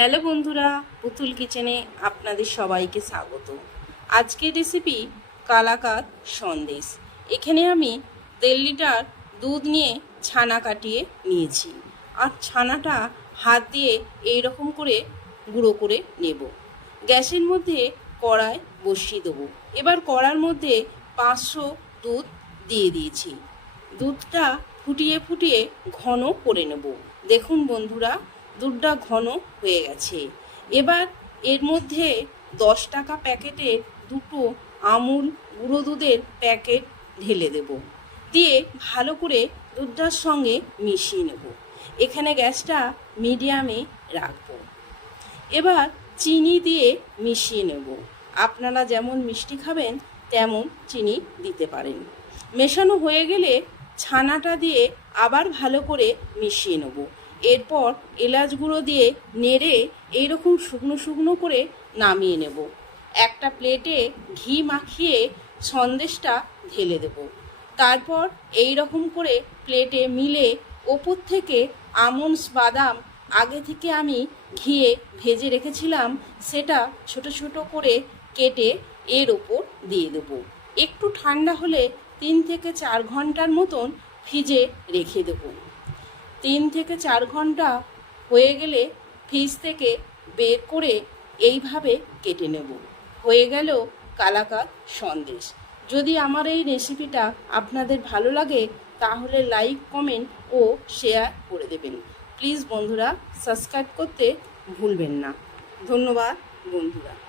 Hello বন্ধুরা, পুতুল কিচেনে আপনাদের সবাইকে স্বাগত। আজকের রেসিপি কালাকাত সন্দেশ। এখানে আমি দেড় লিটার দুধ নিয়ে ছানা কাটিয়ে নিয়েছি। আর ছানাটা হাত দিয়ে এই রকম করে গুঁড়ো করে নেব। গ্যাসের মধ্যে কড়াই বসিয়ে দেবো। এবার কড়ার মধ্যে পাঁচশো দুধ দিয়ে দিয়েছি। দুধটা ফুটিয়ে ফুটিয়ে ঘন করে নেব। দেখুন বন্ধুরা দুধটা ঘন হয়ে গেছে। এবার এর মধ্যে দশ টাকা প্যাকেটের দুটো আমুল গুঁড়ো দুধের প্যাকেট ঢেলে দেব। দিয়ে ভালো করে দুধটার সঙ্গে মিশিয়ে নেব। এখানে গ্যাসটা মিডিয়ামে রাখব। এবার চিনি দিয়ে মিশিয়ে নেব। আপনারা যেমন মিষ্টি খাবেন, তেমন চিনি দিতে পারেন। মেশানো হয়ে গেলে ছানাটা দিয়ে আবার ভালো করে মিশিয়ে নেব। এরপর এলাচ গুঁড়ো দিয়ে নেড়ে এইরকম শুকনো শুকনো করে নামিয়ে নেব। একটা প্লেটে ঘি মাখিয়ে সন্দেশটা ঢেলে দেব। তারপর এই রকম করে প্লেটে মিলে ওপর থেকে আমন্ডস বাদাম আগে থেকে আমি ঘিয়ে ভেজে রেখেছিলাম, সেটা ছোট ছোট করে কেটে এর ওপর দিয়ে দেবো। একটু ঠান্ডা হলে তিন থেকে চার ঘণ্টার মতন ফ্রিজে রেখে দেবো। তিন থেকে চার ঘণ্টা হয়ে গেলে ফ্রিজ থেকে বের করে এইভাবে কেটে নেব। হয়ে গেল কালাকাত সন্দেশ। যদি আমার এই রেসিপিটা আপনাদের ভালো লাগে, তাহলে লাইক, কমেন্ট ও শেয়ার করে দেবেন। প্লিজ বন্ধুরা, সাবস্ক্রাইব করতে ভুলবেন না। ধন্যবাদ বন্ধুরা।